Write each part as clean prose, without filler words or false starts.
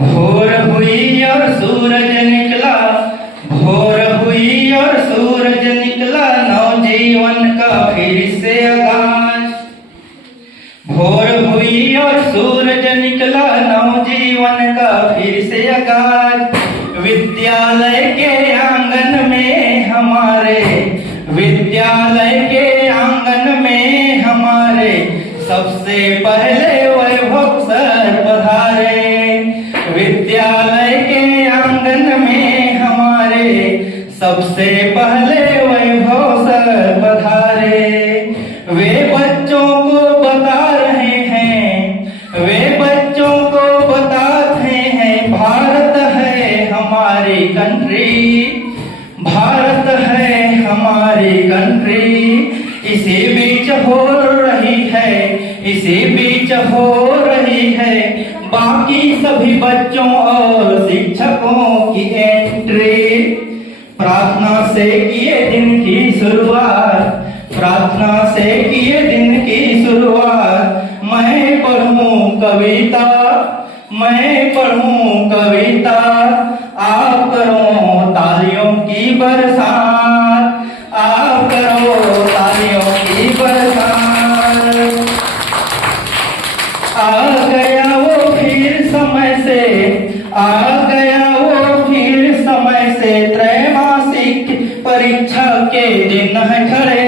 भोर हुई और सूरज निकला, भोर हुई और सूरज निकला, नवजीवन का फिर से आगाज। भोर हुई और सूरज निकला, नवजीवन का फिर से आगाज। विद्यालय के आंगन में हमारे, विद्यालय के आंगन में हमारे, सबसे पहले वैभव सर पधारे। विद्यालय के आंगन में हमारे, सबसे पहले वैभव सर पधारे। वे बच्चों को बता रहे हैं, वे बच्चों को बताते हैं, भारत है हमारी कंट्री, भारत है हमारी कंट्री। इसी बीच हो रही है, इसी बीच हो रही है, बाकी सभी बच्चों और शिक्षकों की एंट्री। प्रार्थना से किए दिन की शुरुआत, प्रार्थना से किए दिन की शुरुआत। मैं पढ़ूं कविता, मैं पढ़ूं कविता, आप करो तालियों की बरसात, आप करो तालियों की बरसात। आ गया वो फिर समय से, आ गया वो फिर समय से, त्रैमासिक परीक्षा के दिन है खड़े।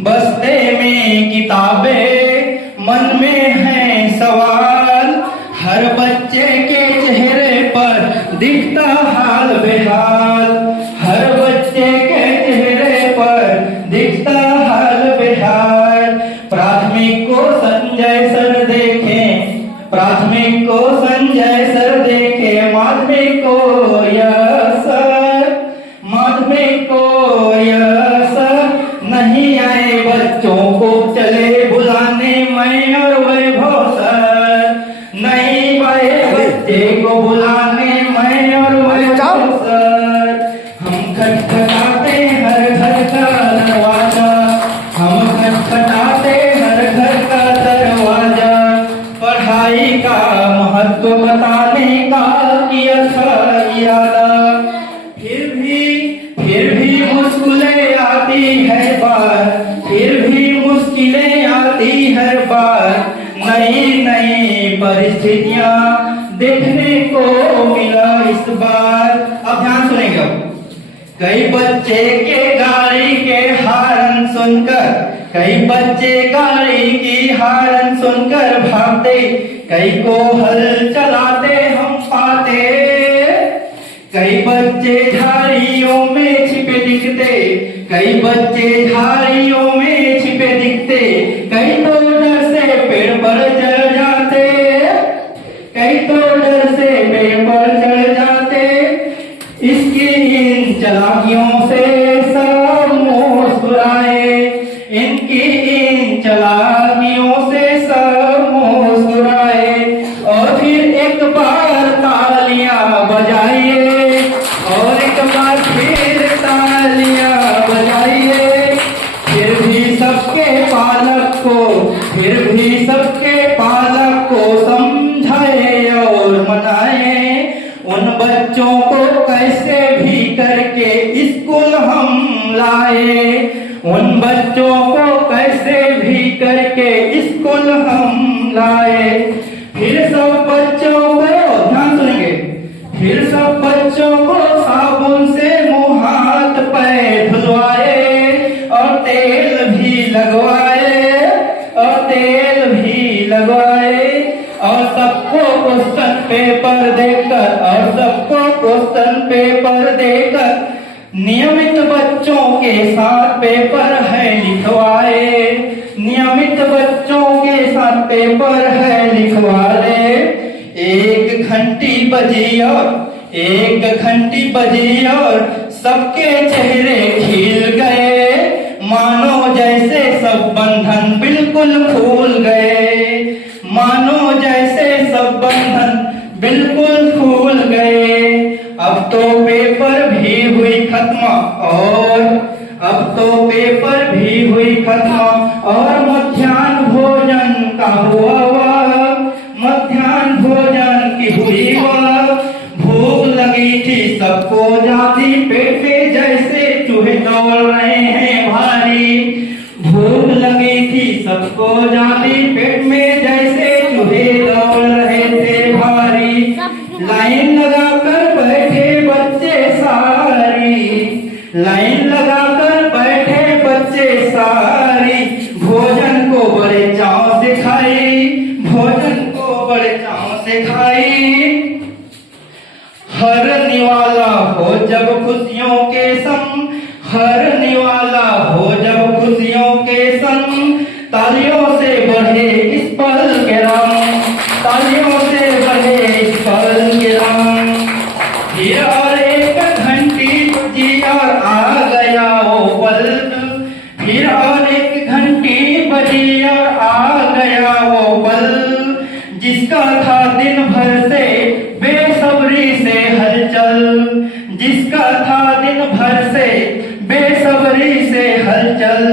बस्ते में किताबें, मन में है सवाल, हर बच्चे के चेहरे पर दिखता हाल बेहाल, हर बच्चे के चेहरे पर दिखता हाल बेहाल। प्राथमिक को संजय सर देखें, प्राथमिक को संजय सर देखें, माध्यमिक को यह सर, माध्यमिक को यह सर। नहीं आए बच्चों को चले बुलाने मैं और वैभव सर, नहीं आए बच्चे को बुलाने मैं और वैभव सर। हम खटखटाते हर घर का दरवाजा, हम खटखटाते हर घर का दरवाजा। पढ़ाई का महत्व बताने का किया था इरादा, फिर भी मुश्किलें आती है बार, फिर भी मुश्किलें आती हर बार। नई नई परिस्थितियां देखने को मिला इस बार। अब ध्यान सुनेंगे। कई बच्चे के गाड़ी के हारन सुनकर, कई बच्चे गाड़ी की हारन सुनकर भागते, कई को हल चलाते हम पाते। कई बच्चे झाड़ियों में छिपे दिखते, कई बच्चे झाड़ियों में छिपे दिखते, कई तो डर से पेड़ पर चढ़ जाते, कई तो डर से पेड़ पर चढ़ जाते। इसकी इन चालाकियों से सब मुस्कुराए, इनकी इन चालाकियों से सब मुस्कुराए। और फिर एक बार तालियां बजाइए, और एक बार फिर तालियां बजाइए। फिर भी सबके पालक को, फिर भी सबके पालक को समझाए और मनाए। उन बच्चों को कैसे भी करके स्कूल हम लाए, उन बच्चों को कैसे भी करके स्कूल हम लाए। फिर सब बच्चों को, ध्यान सुनेंगे, फिर सब बच्चों को साबुन से मुंह हाथ पैर धुलवाए, और तेल भी लगवाए, और तेल भी लगवाए। और सबको क्वेश्चन पेपर देकर, और सबको क्वेश्चन पेपर देकर, नियमित बच्चों के साथ पेपर है लिखवाए, नियमित बच्चों के साथ पेपर है लिखवाए। एक घंटी बजी और एक घंटी बजी और सबके चेहरे खिल गए, मानो जैसे सब बंधन बिल्कुल खुल गए, मानो जैसे सब बंधन बिल्कुल खुल गए। अब तो पेपर भी हुई खत्म, और अब तो पेपर भी हुई खत्म, और मध्याह्न भोजन का हुआ, मध्याह्न भोजन की हुई वह, भूख लगी थी सबको जाती पेट पे जैसे चूहे दौड़ रहे हैं भारी। भूख लगी थी सबको जाती पेट में जैसे चूहे दौड़ रहे थे भारी। लाइन लगाकर बैठे बच्चे सारी, लाइन लगाकर बैठे बच्चे सारी, भोजन को बड़े चाव से खाई, भोजन को बड़े चाव से खाई। हर निवाला हो जब खुशियों के संग, हर निवाला हो जब खुशियों के संग, तालियों से बढ़े इस पल के रंग, तालियों से बढ़े इस पल के रंग। फिर और एक घंटी बजी और आ गया वो पल, फिर और एक घंटी बजी और आ गया वो पल, जिसका था दिन भर से बेसब्री से हलचल, जिसका था दिन भर से बेसब्री से हलचल।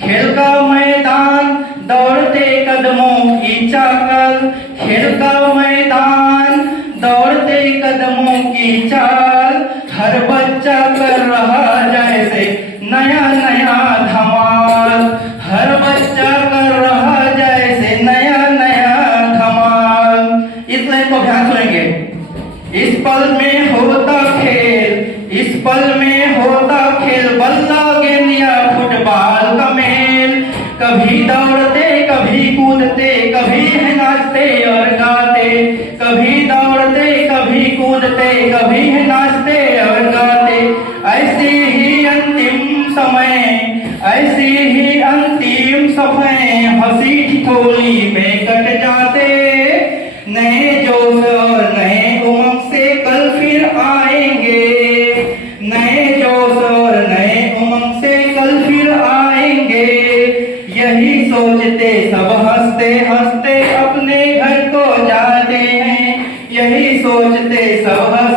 खेल का मैदान दौड़ते कदमों की चाल, खेल का मैदान दौड़ते कदमों की चाल, हर बच्चा कर रहा जैसे नया नया धमाल, हर बच्चा कर रहा जैसे नया नया धमाल। इस लाइन को ध्यान सुनेंगे। इस पल में होता खेल, इस पल में होता खेल, बल्ला गेंद या फुटबॉल का मेल। कभी दौड़ते कभी कूदते, कभी है नाचते और गाते, कभी दौड़ते कभी कूदते, कभी है नाचते और गाते। ऐसी ही अंतिम समय, ऐसी ही अंतिम समय, हंसी ठिठोली में कट जाते। नए जोश और नए उमंग से कल फिर आएंगे, नए जोश और नए उमंग से कल फिर आएंगे। यही सोचते सब हंसते हंसते अपने घर को जाते हैं, यही सोचते सब हंसते